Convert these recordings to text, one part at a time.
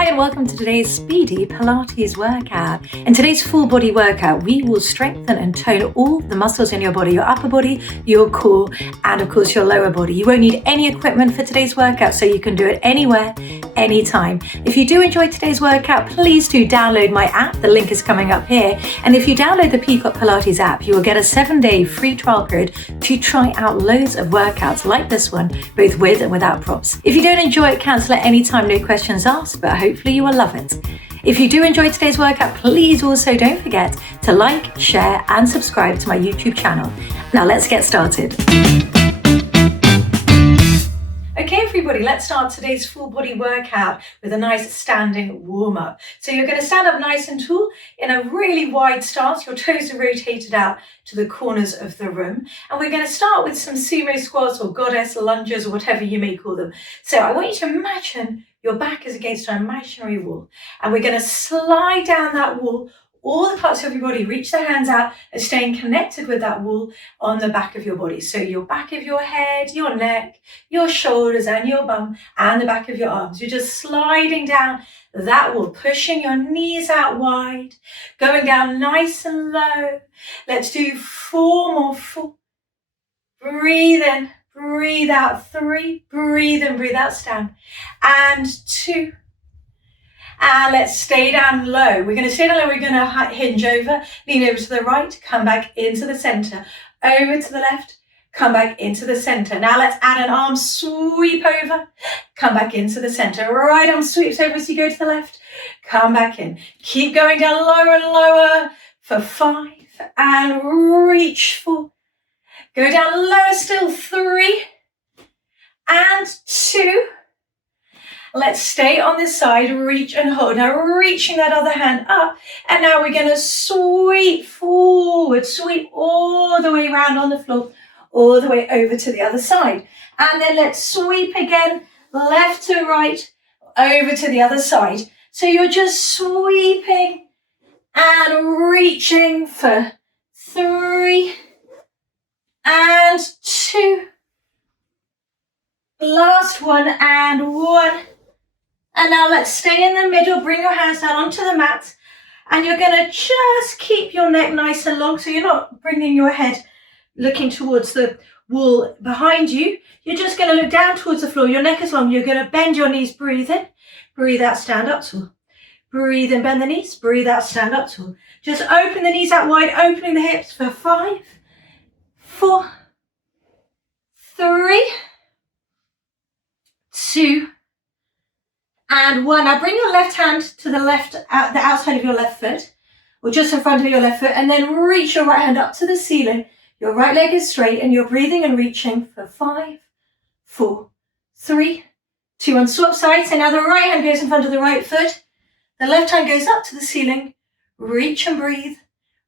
Hi and welcome to today's Speedy Pilates workout. In today's full body workout, we will strengthen and tone all the muscles in your body, your upper body, your core, and of course your lower body. You won't need any equipment for today's workout, so you can do it anywhere, anytime. If you do enjoy today's workout, please do download my app. The link is coming up here. And if you download the Peacock Pilates app, you will get a 7-day free trial code to try out loads of workouts like this one, both with and without props. If you don't enjoy it, cancel at any time, no questions asked, but hopefully you will love it. If you do enjoy today's workout, please also don't forget to like, share, and subscribe to my YouTube channel. Now let's get started. Okay, everybody, let's start today's full body workout with a nice standing warm up. So you're going to stand up nice and tall in a really wide stance. Your toes are rotated out to the corners of the room. And we're going to start with some sumo squats or goddess lunges or whatever you may call them. So I want you to imagine your back is against an imaginary wall. And we're going to slide down that wall. All the parts of your body, reach the hands out and staying connected with that wall on the back of your body. So your back of your head, your neck, your shoulders and your bum and the back of your arms. You're just sliding down that wall, pushing your knees out wide, going down nice and low. Let's do 4 more. 4. Breathe in, breathe out. 3, breathe in, breathe out, stand. And 2. And let's stay down low. We're going to stay down low. We're going to hinge over, lean over to the right, come back into the center, over to the left, come back into the center. Now let's add an arm sweep over, come back into the center. Right arm sweeps over as you go to the left, come back in. Keep going down lower and lower for 5 and reach 4. Go down lower still, 3 and 2. Let's stay on this side, reach and hold. Now reaching that other hand up, and now we're going to sweep forward, sweep all the way around on the floor, all the way over to the other side. And then let's sweep again, left to right, over to the other side. So you're just sweeping and reaching for 3 and 2. Last one and 1. And now let's stay in the middle, bring your hands down onto the mat, and you're going to just keep your neck nice and long, so you're not bringing your head looking towards the wall behind you. You're just going to look down towards the floor, your neck is long, you're going to bend your knees, breathe in, breathe out, stand up tall. Breathe in, bend the knees, breathe out, stand up tall. Just open the knees out wide, opening the hips for 5, 4, 3, 2, and 1. Now bring your left hand to the left, the outside of your left foot, or just in front of your left foot, and then reach your right hand up to the ceiling. Your right leg is straight, and you're breathing and reaching for 5, 4, 3, 2, and swap sides. So now the right hand goes in front of the right foot, the left hand goes up to the ceiling. Reach and breathe.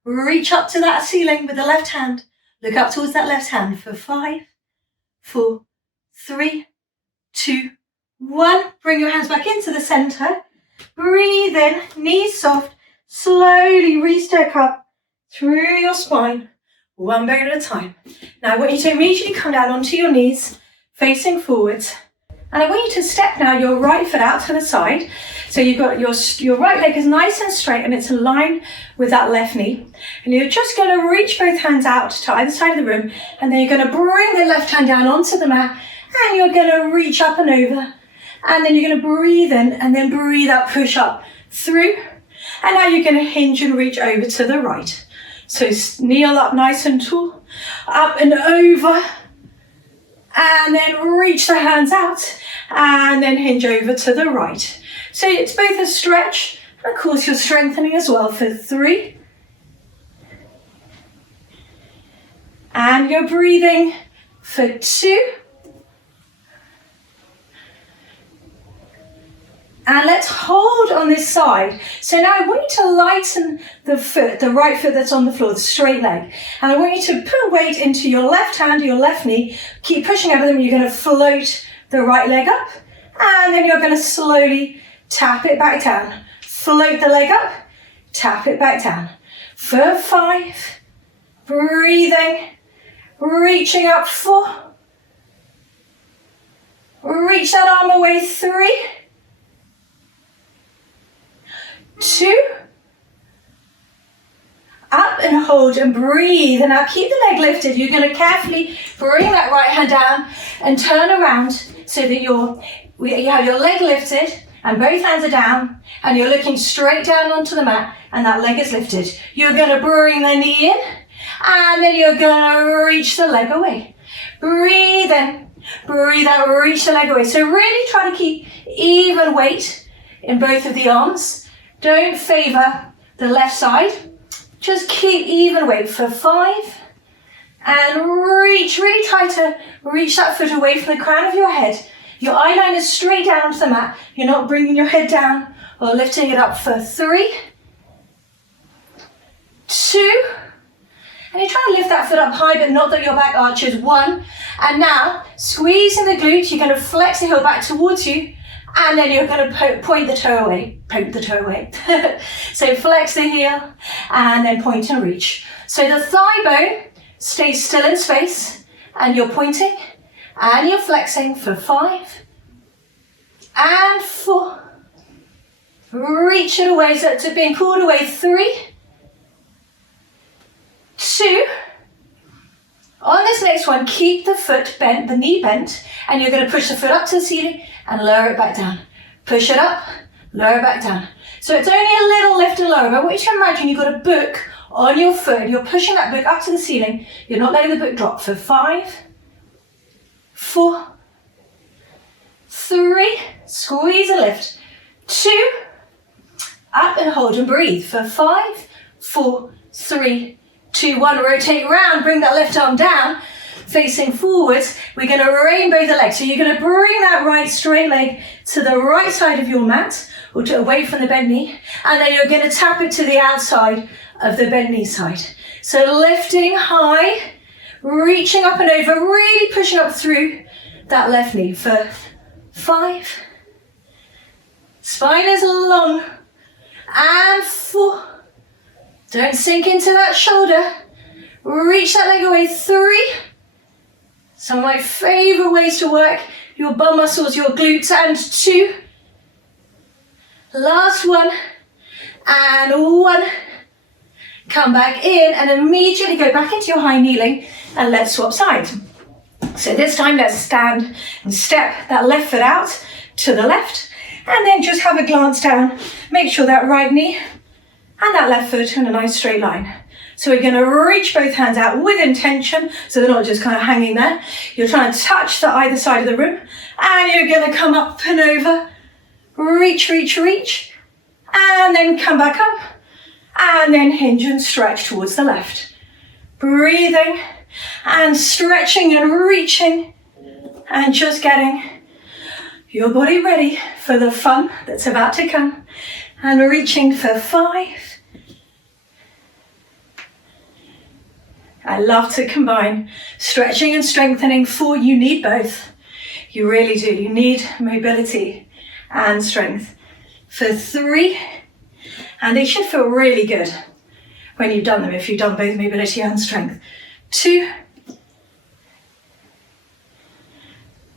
Reach up to that ceiling with the left hand. Look up towards that left hand for 5, 4, 3, 2, 1. Bring your hands back into the center. Breathe in, knees soft. Slowly re-stack up through your spine, one bone at a time. Now I want you to immediately come down onto your knees, facing forwards. And I want you to step now your right foot out to the side. So you've got your right leg is nice and straight and it's in line with that left knee. And you're just going to reach both hands out to either side of the room. And then you're going to bring the left hand down onto the mat. And you're going to reach up and over. And then you're going to breathe in and then breathe out, push up through. And now you're going to hinge and reach over to the right. So kneel up nice and tall, up and over. And then reach the hands out and then hinge over to the right. So it's both a stretch and of course you're strengthening as well for 3. And you're breathing for 2. And let's hold on this side. So now I want you to lighten the foot, the right foot that's on the floor, the straight leg. And I want you to put weight into your left hand, your left knee. Keep pushing over them. You're going to float the right leg up. And then you're going to slowly tap it back down. Float the leg up, tap it back down. For 5. Breathing, reaching up. 4. Reach that arm away. 3. 2. Up and hold and breathe. And now keep the leg lifted. You're going to carefully bring that right hand down and turn around so that you have your leg lifted and both hands are down and you're looking straight down onto the mat and that leg is lifted. You're going to bring the knee in and then you're going to reach the leg away. Breathe in, breathe out, reach the leg away. So really try to keep even weight in both of the arms. Don't favor the left side. Just keep even weight for 5 and reach, really try to reach that foot away from the crown of your head. Your eye line is straight down onto the mat. You're not bringing your head down or lifting it up for 3, 2, and you try to lift that foot up high but not that your back arches. 1, and now squeezing the glute, you're going to flex the heel back towards you. And then you're going to point the toe away, poke the toe away. So flex the heel and then point and reach. So the thigh bone stays still in space and you're pointing and you're flexing for 5 and 4. Reach it away so it's being pulled away. 3, 2. On this next one, keep the foot bent, the knee bent, and you're going to push the foot up to the ceiling and lower it back down. Push it up, lower it back down. So it's only a little lift and lower, but what you can imagine, you've got a book on your foot. You're pushing that book up to the ceiling. You're not letting the book drop for 5, 4, 3, squeeze and lift. 2, up and hold and breathe for 5, 4, 3, 2, 1, rotate around, bring that left arm down, facing forwards. We're going to rainbow the leg. So you're going to bring that right straight leg to the right side of your mat, or away from the bent knee, and then you're going to tap it to the outside of the bent knee side. So lifting high, reaching up and over, really pushing up through that left knee for 5. Spine is long, and 4. Don't sink into that shoulder. Reach that leg away. 3. Some of my favorite ways to work your bum muscles, your glutes, and 2. Last one, and 1. Come back in and immediately go back into your high kneeling and let's swap sides. So this time let's stand and step that left foot out to the left and then just have a glance down. Make sure that right knee and that left foot in a nice straight line. So we're going to reach both hands out with intention, so they're not just kind of hanging there. You're trying to touch the either side of the room, and you're going to come up and over, reach, reach, reach, and then come back up, and then hinge and stretch towards the left. Breathing and stretching and reaching, and just getting your body ready for the fun that's about to come, and reaching for 5. I love to combine stretching and strengthening. 4, you need both. You really do. You need mobility and strength. For 3, and they should feel really good when you've done them, if you've done both mobility and strength. 2.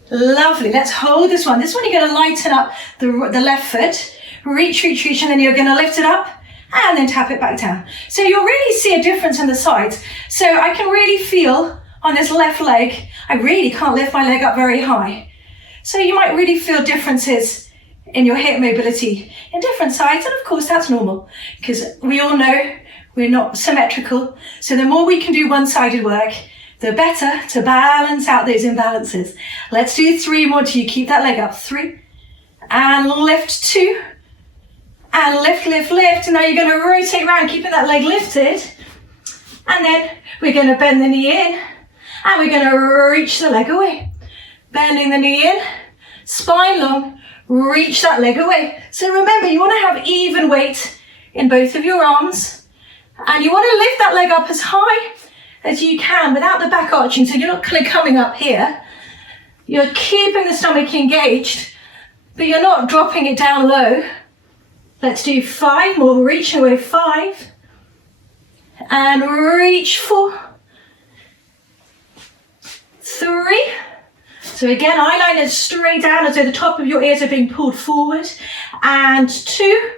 Lovely. Let's hold this one. This one you're going to lighten up the left foot. Reach, reach, reach, and then you're going to lift it up and then tap it back down. So you'll really see a difference in the sides. So I can really feel on this left leg, I really can't lift my leg up very high. So you might really feel differences in your hip mobility in different sides. And of course, that's normal because we all know we're not symmetrical. So the more we can do one-sided work, the better to balance out those imbalances. Let's do 3 more till you keep that leg up. 3, and lift. 2, and lift, lift, lift. And now you're going to rotate around, keeping that leg lifted. And then we're going to bend the knee in, and we're going to reach the leg away. Bending the knee in, spine long, reach that leg away. So remember, you want to have even weight in both of your arms, and you want to lift that leg up as high as you can without the back arching. So you're not kind of coming up here. You're keeping the stomach engaged, but you're not dropping it down low. Let's do 5 more, reaching away. 5, and reach. 4, 3. So again, eye line is straight down as though the top of your ears are being pulled forward. And 2,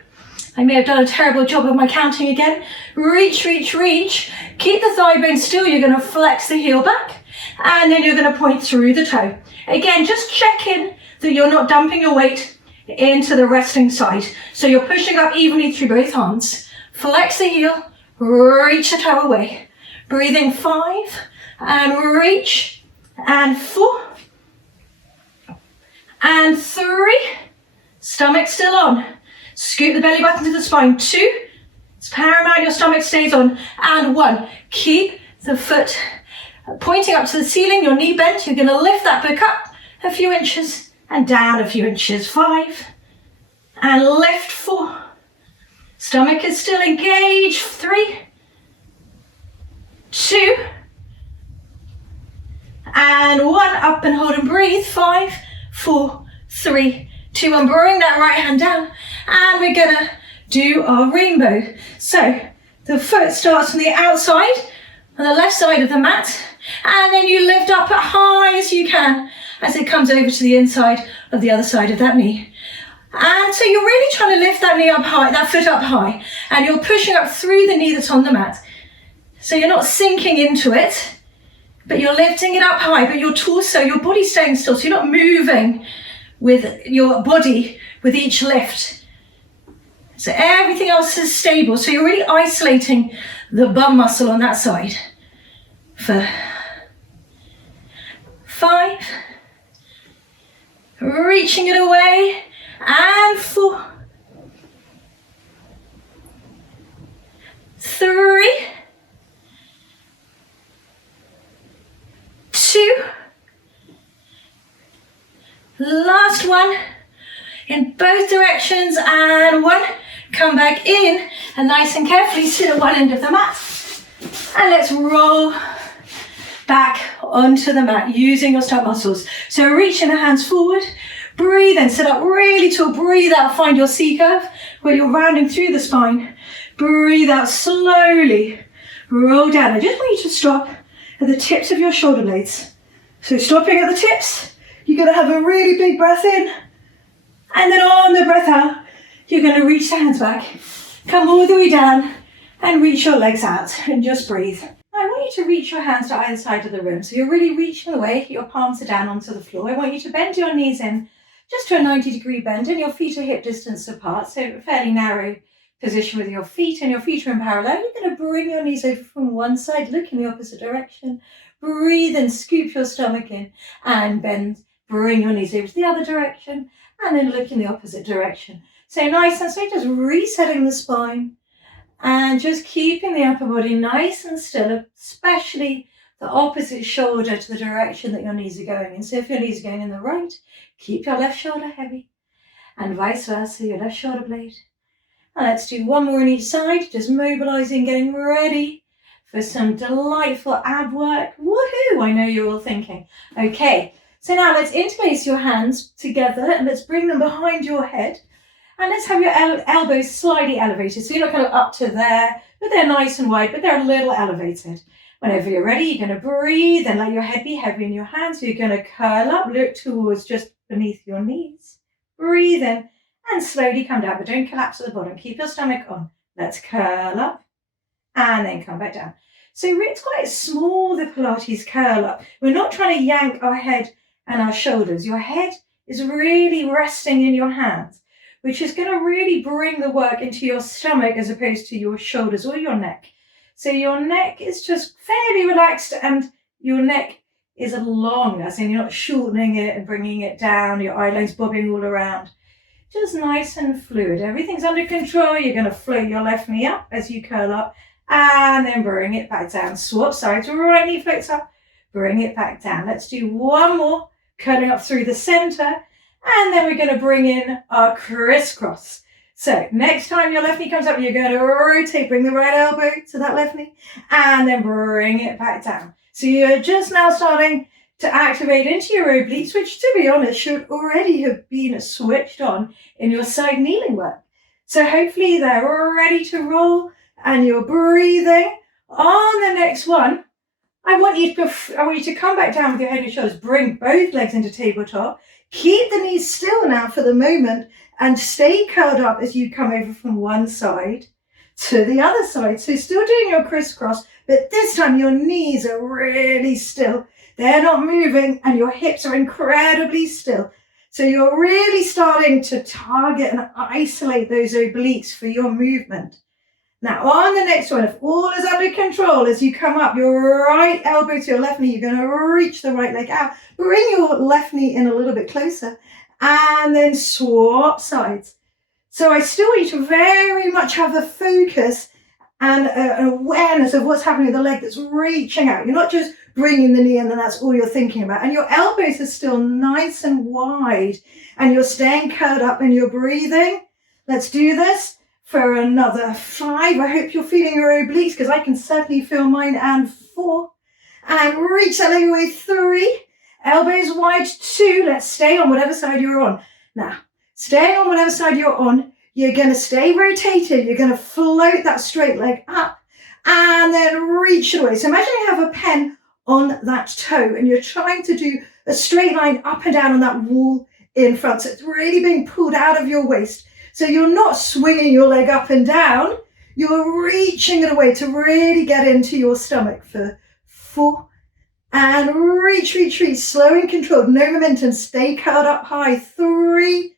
I may have done a terrible job of my counting again. Reach, reach, reach. Keep the thigh bone still. You're going to flex the heel back, and then you're going to point through the toe. Again, just check in that you're not dumping your weight into the resting side. So you're pushing up evenly through both arms. Flex the heel, reach the toe away. Breathing 5, and reach, and 4, and 3. Stomach still on. Scoop the belly button to the spine. 2. It's paramount your stomach stays on. And 1. Keep the foot pointing up to the ceiling, your knee bent. You're going to lift that book up a few inches and down a few inches. 5. And lift. 4. Stomach is still engaged. 3. 2. And 1. Up and hold and breathe. 5, 4, 3, 2, and bring that right hand down. And we're gonna do our rainbow. So the foot starts from the outside on the left side of the mat, and then you lift up as high as you can as it comes over to the inside of the other side of that knee. And so you're really trying to lift that knee up high, that foot up high, and you're pushing up through the knee that's on the mat. So you're not sinking into it, but you're lifting it up high, but your torso, your body's staying still, so you're not moving with your body with each lift. So everything else is stable, so you're really isolating the bum muscle on that side. For 5, reaching it away, and 4, 3, 2, last one, in both directions, and 1, come back in, and nice and carefully sit at one end of the mat, and let's roll back onto the mat using your stomach muscles. So reaching the hands forward, breathe in, sit up really tall, breathe out, find your C curve where you're rounding through the spine, breathe out slowly, roll down. I just want you to stop at the tips of your shoulder blades. So stopping at the tips, you're going to have a really big breath in, and then on the breath out, you're going to reach the hands back, come all the way down, and reach your legs out, and just breathe. I want you to reach your hands to either side of the room. So you're really reaching away, your palms are down onto the floor. I want you to bend your knees in just to a 90-degree bend, and your feet are hip distance apart, so a fairly narrow position with your feet, and your feet are in parallel. You're going to bring your knees over from one side, look in the opposite direction. Breathe and scoop your stomach in, and bend. Bring your knees over to the other direction, and then look in the opposite direction. So nice and slow, just resetting the spine, and just keeping the upper body nice and still, especially the opposite shoulder to the direction that your knees are going in. So if your knees are going in the right, keep your left shoulder heavy, and vice versa, your left shoulder blade. And let's do one more on each side, just mobilizing, getting ready for some delightful ab work. Woohoo, I know you're all thinking. Okay, so now let's interlace your hands together, and let's bring them behind your head. And let's have your elbows slightly elevated. So you're not kind of up to there, but they're nice and wide, but they're a little elevated. Whenever you're ready, you're going to breathe and let your head be heavy in your hands. So you're going to curl up, look towards just beneath your knees. Breathe in and slowly come down, but don't collapse at the bottom. Keep your stomach on. Let's curl up and then come back down. So it's quite small, the Pilates curl up. We're not trying to yank our head and our shoulders. Your head is really resting in your hands, which is going to really bring the work into your stomach as opposed to your shoulders or your neck. So your neck is just fairly relaxed, and your neck is long, as in you're not shortening it and bringing it down, your eye lines bobbing all around. Just nice and fluid. Everything's under control. You're going to float your left knee up as you curl up, and then bring it back down. Swap sides, right knee floats up, bring it back down. Let's do one more, curling up through the center, and then we're going to bring in our crisscross. So next time your left knee comes up, you're going to rotate, bring the right elbow to that left knee, and then bring it back down. So you're just now starting to activate into your obliques, which, to be honest, should already have been switched on in your side kneeling work. So hopefully they're ready to roll, and you're breathing. On the next one, I want you to come back down with your head and shoulders. Bring both legs into tabletop. Keep the knees still now for the moment, and stay curled up as you come over from one side to the other side. So still doing your crisscross, but this time your knees are really still. They're not moving and your hips are incredibly still. So you're really starting to target and isolate those obliques for your movement. Now on the next one, if all is under control, as you come up, your right elbow to your left knee, you're going to reach the right leg out. Bring your left knee in a little bit closer and then swap sides. So I still want you to very much have the focus and an awareness of what's happening with the leg that's reaching out. You're not just bringing the knee in and that's all you're thinking about. And your elbows are still nice and wide and you're staying curled up and you're breathing. Let's do this for another 5. I hope you're feeling your obliques because I can certainly feel mine. And 4. And reach that leg away. 3. Elbows wide. 2. Let's stay on whatever side you're on. Now, staying on whatever side you're on, you're going to stay rotated. You're going to float that straight leg up and then reach it away. So imagine you have a pen on that toe and you're trying to do a straight line up and down on that wall in front. So it's really being pulled out of your waist. So you're not swinging your leg up and down. You're reaching it away to really get into your stomach for 4. And reach, reach, reach. Slow and controlled. No momentum. Stay curled up high. 3.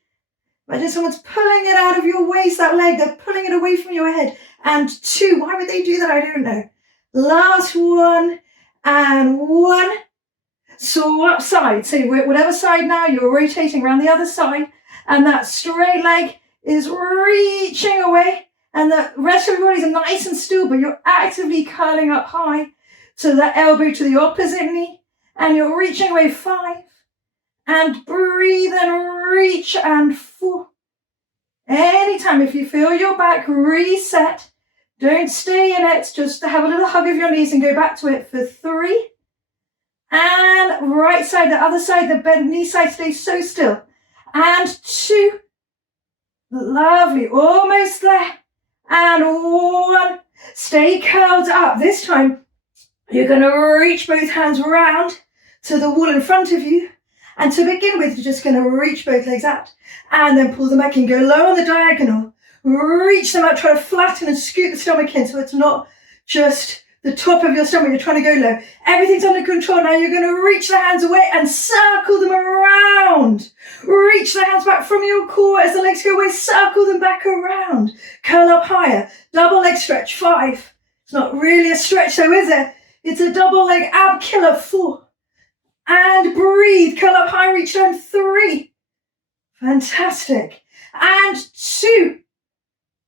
Imagine someone's pulling it out of your waist, that leg. They're pulling it away from your head. And 2. Why would they do that? I don't know. Last 1. And 1. Swap side. So whatever side now, you're rotating around the other side. And that straight leg is reaching away. And the rest of your body is nice and still, but you're actively curling up high. So that elbow to the opposite knee. And you're reaching away. 5. And breathe and reach. And 4. Anytime if you feel your back, reset. Don't stay in it. Just have a little hug of your knees and go back to it for 3. And right side, the other side, the bent knee side stays so still. And 2. Lovely. Almost there. And 1. Stay curled up. This time, you're going to reach both hands round to the wall in front of you. And to begin with, you're just going to reach both legs out. And then pull them back and go low on the diagonal. Reach them out, try to flatten and scoot the stomach in so it's not just the top of your stomach, you're trying to go low. Everything's under control. Now you're going to reach the hands away and circle them around. Reach the hands back from your core as the legs go away, circle them back around. Curl up higher, double leg stretch, 5. It's not really a stretch though, is it? It's a double leg ab killer, 4. And breathe, curl up high, reach down, 3. Fantastic. And 2.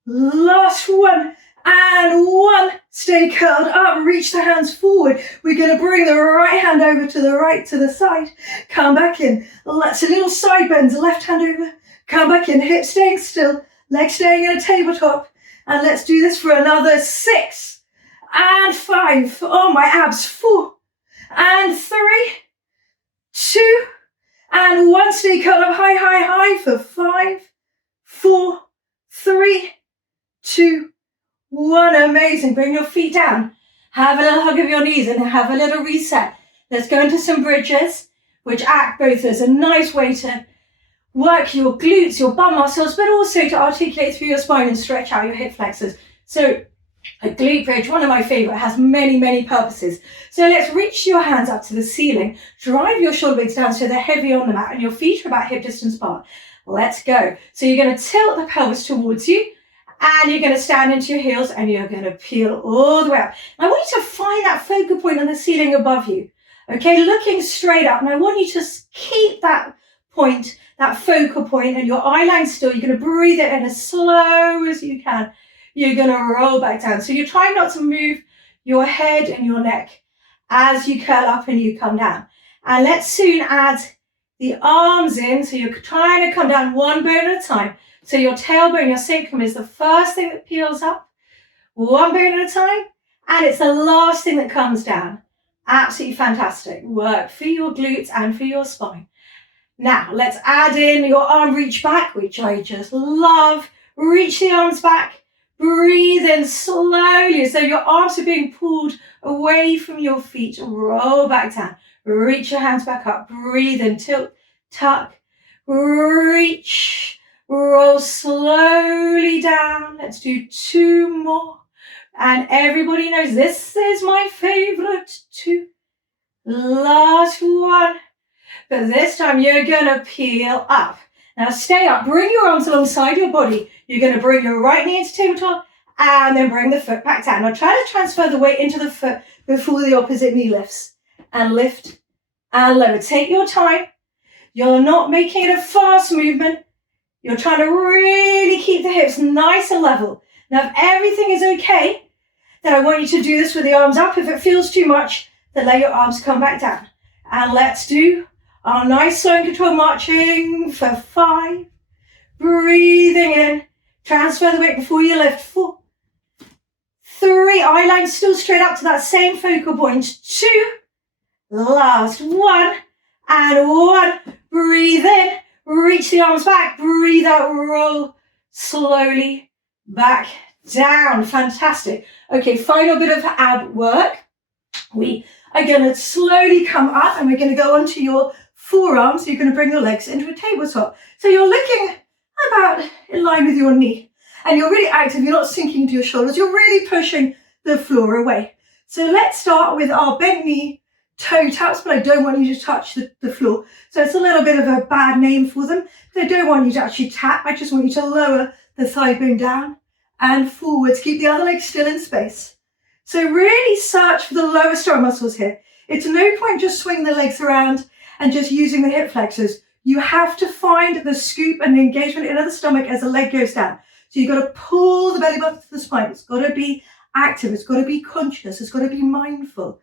Last 1 and 1. Stay curled up, reach the hands forward. We're going to bring the right hand over to the right, to the side. Come back in. Let's a little side bends, left hand over. Come back in, hips staying still, legs staying in a tabletop. And let's do this for another 6 and 5. Oh, my abs. 4 and 3, 2 and 1. Stay curled up high, high, high for 5, 4, 3, 2, 1. Amazing. Bring your feet down. Have a little hug of your knees and have a little reset. Let's go into some bridges, which act both as a nice way to work your glutes, your bum muscles, but also to articulate through your spine and stretch out your hip flexors. So a glute bridge, one of my favorite, has many, many purposes. So let's reach your hands up to the ceiling. Drive your shoulder blades down so they're heavy on the mat and your feet are about hip distance apart. Let's go. So you're going to tilt the pelvis towards you. And you're going to stand into your heels and you're going to peel all the way up. I want you to find that focal point on the ceiling above you. Okay, looking straight up. And I want you to keep that point, that focal point, and your eye line still. You're going to breathe it in as slow as you can. You're going to roll back down. So you're trying not to move your head and your neck as you curl up and you come down. And let's soon add the arms in. So you're trying to come down one bone at a time. So your tailbone, your sacrum is the first thing that peels up, one bone at a time, and it's the last thing that comes down. Absolutely fantastic work for your glutes and for your spine. Now, let's add in your arm reach back, which I just love. Reach the arms back, breathe in slowly. So your arms are being pulled away from your feet. Roll back down, reach your hands back up, breathe in, tilt, tuck, reach. roll slowly down. Let's do 2 more. And everybody knows this is my favorite 2. Last one. But this time you're gonna peel up. Now stay up, bring your arms alongside your body. You're gonna bring your right knee into tabletop and then bring the foot back down. Now try to transfer the weight into the foot before the opposite knee lifts. And lift and lower. Take your time. You're not making it a fast movement. You're trying to really keep the hips nice and level. Now if everything is okay, then I want you to do this with the arms up. If it feels too much, then let your arms come back down. And let's do our nice slow and controlled marching for 5. Breathing in. Transfer the weight before you lift. 4. 3. Eye line still straight up to that same focal point. 2. Last 1. And 1. Breathe in. Reach the arms back. Breathe out. Roll slowly back down. Fantastic. Okay, final bit of ab work. We are going to slowly come up and we're going to go onto your forearms. You're going to bring your legs into a tabletop. So you're looking about in line with your knee. And you're really active. You're not sinking into your shoulders. You're really pushing the floor away. So let's start with our bent knee toe taps, but I don't want you to touch the floor. So it's a little bit of a bad name for them. I don't want you to actually tap. I just want you to lower the thigh bone down and forwards. Keep the other leg still in space. So really search for the lower stomach muscles here. It's no point just swinging the legs around and just using the hip flexors. You have to find the scoop and the engagement into the stomach as the leg goes down. So you've got to pull the belly button to the spine. It's got to be active. It's got to be conscious. It's got to be mindful.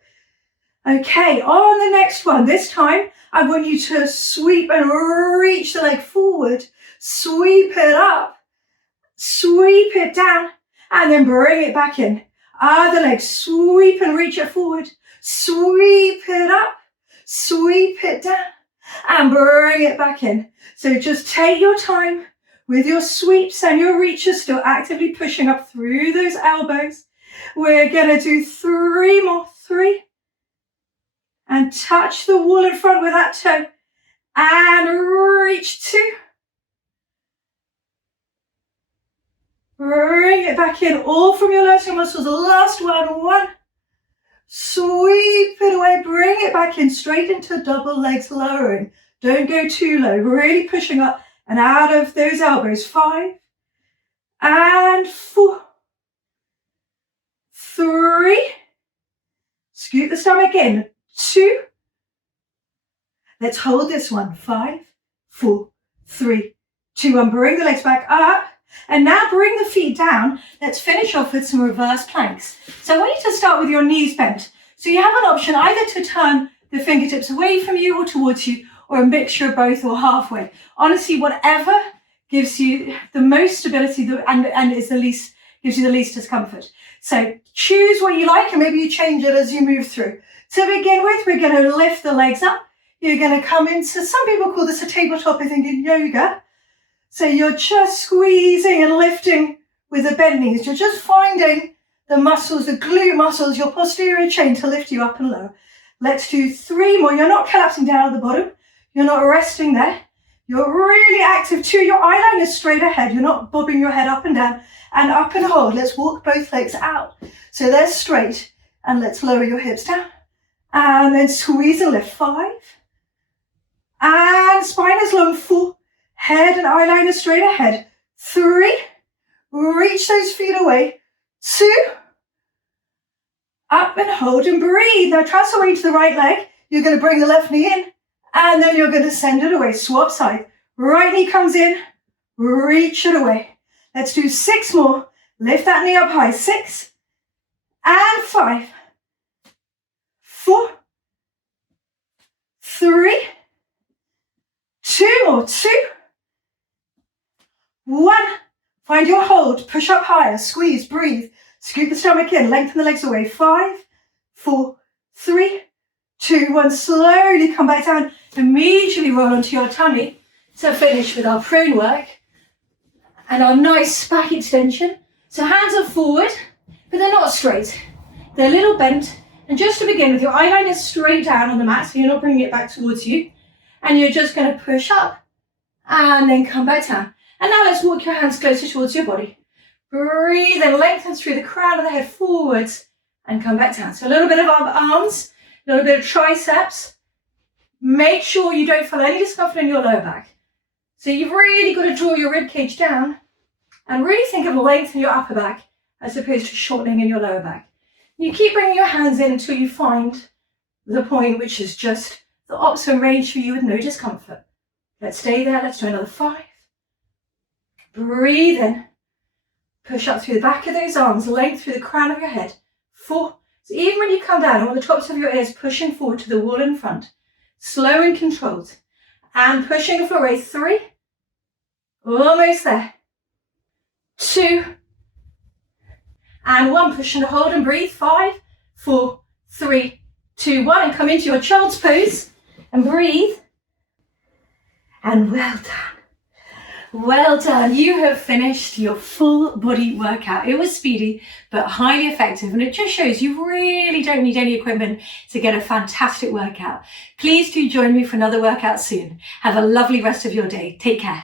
Okay, on the next one, this time I want you to sweep and reach the leg forward. Sweep it up. Sweep it down and then bring it back in. Other leg, sweep and reach it forward. Sweep it up. Sweep it down and bring it back in. So just take your time with your sweeps and your reaches, still actively pushing up through those elbows. We're going to do 3 more. 3. And touch the wall in front with that toe. And reach 2. Bring it back in, all from your left muscles. The last one. 1. Sweep it away, bring it back in, straight into double legs, lowering. Don't go too low, really pushing up and out of those elbows. 5. And 4. 3. Scoot the stomach in. 2. Let's hold this one. 5, 4, 3, 2, 1. Bring the legs back up. And now bring the feet down. Let's finish off with some reverse planks. So I want you to start with your knees bent. So you have an option either to turn the fingertips away from you or towards you, or a mixture of both, or halfway. Honestly, whatever gives you the most stability and is gives you the least discomfort. So choose what you like and maybe you change it as you move through. To begin with, we're going to lift the legs up. You're going to come into, some people call this a tabletop, I think, in yoga. So you're just squeezing and lifting with the bent knees. You're just finding the muscles, the glute muscles, your posterior chain to lift you up and low. Let's do 3 more. You're not collapsing down at the bottom. You're not resting there. You're really active too. Your eye line is straight ahead. You're not bobbing your head up and down. And up and hold. Let's walk both legs out. So they're straight. And let's lower your hips down. And then squeeze and lift. 5. And spine is long. 4. Head and eye line is straight ahead. 3. Reach those feet away. 2. Up and hold and breathe. Now transfer weight to the right leg. You're going to bring the left knee in. And then you're going to send it away. Swap side. Right knee comes in. Reach it away. Let's do 6 more. Lift that knee up high. 6. And 5. 4. 3. 2 more. 2. 1. Find your hold. Push up higher. Squeeze. Breathe. Scoot the stomach in. Lengthen the legs away. 5. 4. 3. 2. 1. Slowly come back down. Immediately roll onto your tummy to finish with our prone work and our nice back extension. So hands are forward, but they're not straight. They're a little bent. And just to begin with, your eye line is straight down on the mat, so you're not bringing it back towards you. And you're just going to push up and then come back down. And now let's walk your hands closer towards your body. Breathe and lengthen through the crown of the head forwards and come back down. So a little bit of arms, a little bit of triceps. Make sure you don't feel any discomfort in your lower back. So you've really got to draw your rib cage down and really think of lengthening your upper back as opposed to shortening in your lower back. You keep bringing your hands in until you find the point which is just the optimum range for you with no discomfort. Let's stay there. Let's do another 5. Breathe in. Push up through the back of those arms, length through the crown of your head. 4. So even when you come down, I want the tops of your ears pushing forward to the wall in front. Slow and controlled. And pushing for a 3. Almost there. 2. And 1. Push and hold and breathe. 5, 4, 3, 2, 1. And come into your child's pose. And breathe. And well done. Well done. You have finished your full body workout. It was speedy, but highly effective. And it just shows you really don't need any equipment to get a fantastic workout. Please do join me for another workout soon. Have a lovely rest of your day. Take care.